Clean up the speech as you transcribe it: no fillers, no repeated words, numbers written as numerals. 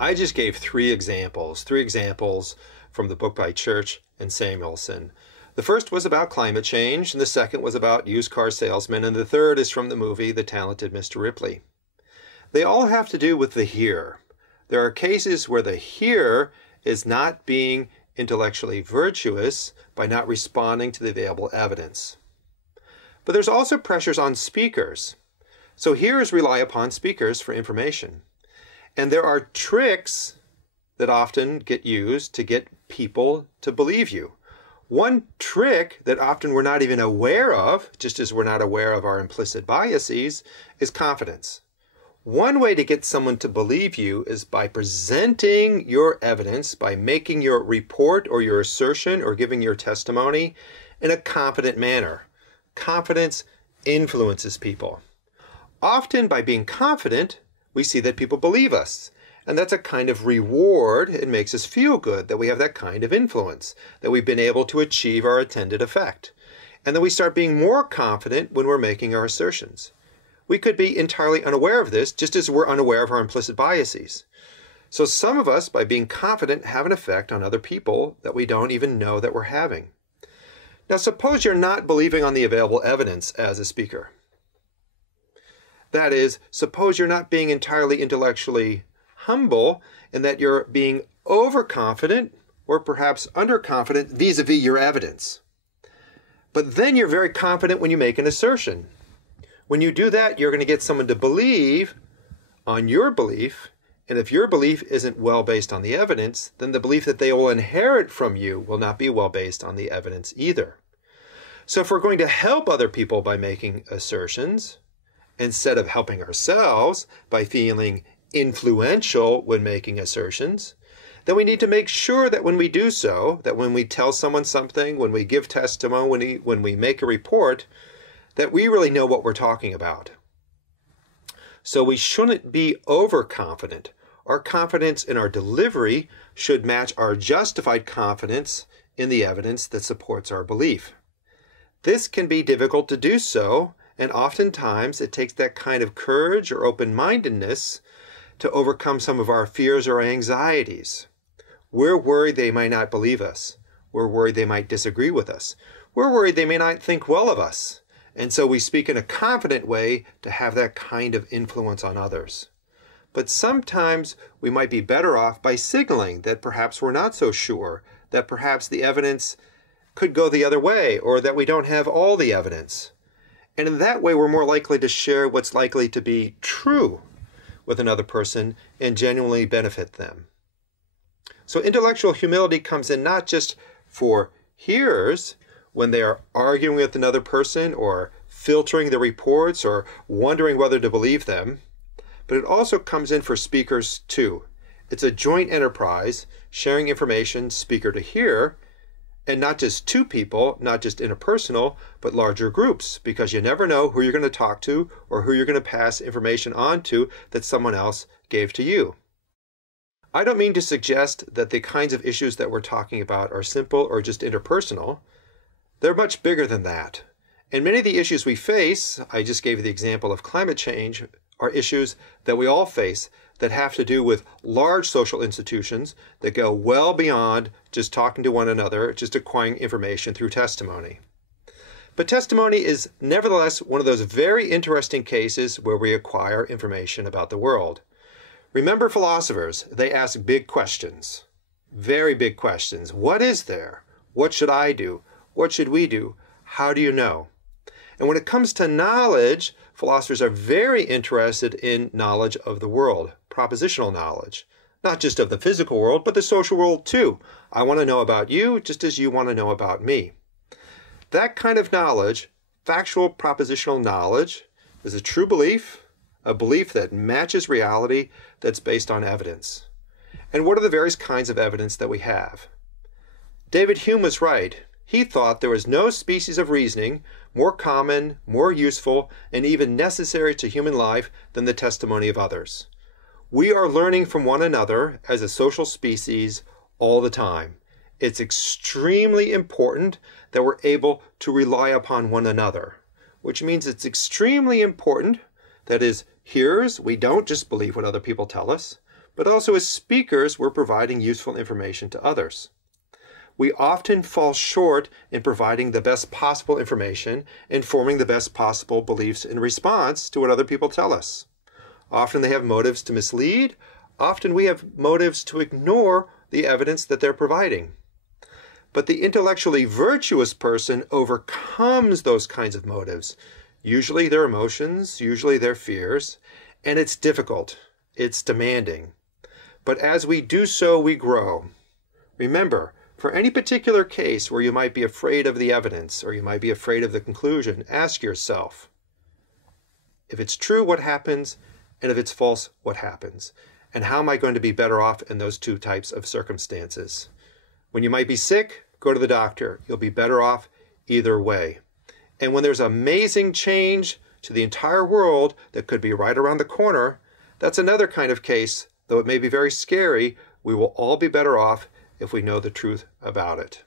I just gave three examples from the book by Church and Samuelson. The first was about climate change, and the second was about used car salesmen, and the third is from the movie The Talented Mr. Ripley. They all have to do with the here. There are cases where the here is not being intellectually virtuous by not responding to the available evidence. But there's also pressures on speakers. So here's rely upon speakers for information. And there are tricks that often get used to get people to believe you. One trick that often we're not even aware of, just as we're not aware of our implicit biases, is confidence. One way to get someone to believe you is by presenting your evidence, by making your report or your assertion or giving your testimony in a confident manner. Confidence influences people. Often by being confident, we see that people believe us. And that's a kind of reward. It makes us feel good that we have that kind of influence, that we've been able to achieve our intended effect. And then we start being more confident when we're making our assertions. We could be entirely unaware of this, just as we're unaware of our implicit biases. So some of us, by being confident, have an effect on other people that we don't even know that we're having. Now, suppose you're not believing on the available evidence as a speaker. That is, suppose you're not being entirely intellectually humble and that you're being overconfident or perhaps underconfident vis-a-vis your evidence. But then you're very confident when you make an assertion. When you do that, you're going to get someone to believe on your belief, and if your belief isn't well based on the evidence, then the belief that they will inherit from you will not be well based on the evidence either. So if we're going to help other people by making assertions, instead of helping ourselves by feeling influential when making assertions, then we need to make sure that when we do so, that when we tell someone something, when we give testimony, when we make a report, that we really know what we're talking about. So we shouldn't be overconfident. Our confidence in our delivery should match our justified confidence in the evidence that supports our belief. This can be difficult to do so, and oftentimes it takes that kind of courage or open-mindedness to overcome some of our fears or anxieties. We're worried they might not believe us. We're worried they might disagree with us. We're worried they may not think well of us. And so we speak in a confident way to have that kind of influence on others. But sometimes we might be better off by signaling that perhaps we're not so sure, that perhaps the evidence could go the other way, or that we don't have all the evidence. And in that way, we're more likely to share what's likely to be true with another person and genuinely benefit them. So intellectual humility comes in not just for hearers when they are arguing with another person or filtering the reports or wondering whether to believe them, but it also comes in for speakers too. It's a joint enterprise, sharing information speaker to hear, and not just two people, not just interpersonal, but larger groups, because you never know who you're going to talk to or who you're going to pass information on to that someone else gave to you. I don't mean to suggest that the kinds of issues that we're talking about are simple or just interpersonal. They're much bigger than that. And many of the issues we face, I just gave you the example of climate change, are issues that we all face that have to do with large social institutions that go well beyond just talking to one another, just acquiring information through testimony. But testimony is nevertheless one of those very interesting cases where we acquire information about the world. Remember philosophers, they ask big questions, very big questions. What is there? What should I do? What should we do? How do you know? And when it comes to knowledge, philosophers are very interested in knowledge of the world, propositional knowledge, not just of the physical world, but the social world too. I want to know about you just as you want to know about me. That kind of knowledge, factual propositional knowledge, is a true belief, a belief that matches reality that's based on evidence. And what are the various kinds of evidence that we have? David Hume was right. He thought there was no species of reasoning more common, more useful, and even necessary to human life than the testimony of others. We are learning from one another as a social species all the time. It's extremely important that we're able to rely upon one another, which means it's extremely important, that is, hearers, we don't just believe what other people tell us, but also as speakers, we're providing useful information to others. We often fall short in providing the best possible information and forming the best possible beliefs in response to what other people tell us. Often they have motives to mislead. Often we have motives to ignore the evidence that they're providing. But the intellectually virtuous person overcomes those kinds of motives, usually their emotions, usually their fears, and it's difficult, it's demanding. But as we do so, we grow. Remember, for any particular case where you might be afraid of the evidence or you might be afraid of the conclusion, ask yourself, if it's true, what happens? And if it's false, what happens? And how am I going to be better off in those two types of circumstances? When you might be sick, go to the doctor. You'll be better off either way. And when there's amazing change to the entire world that could be right around the corner, that's another kind of case, though it may be very scary, we will all be better off if we know the truth about it.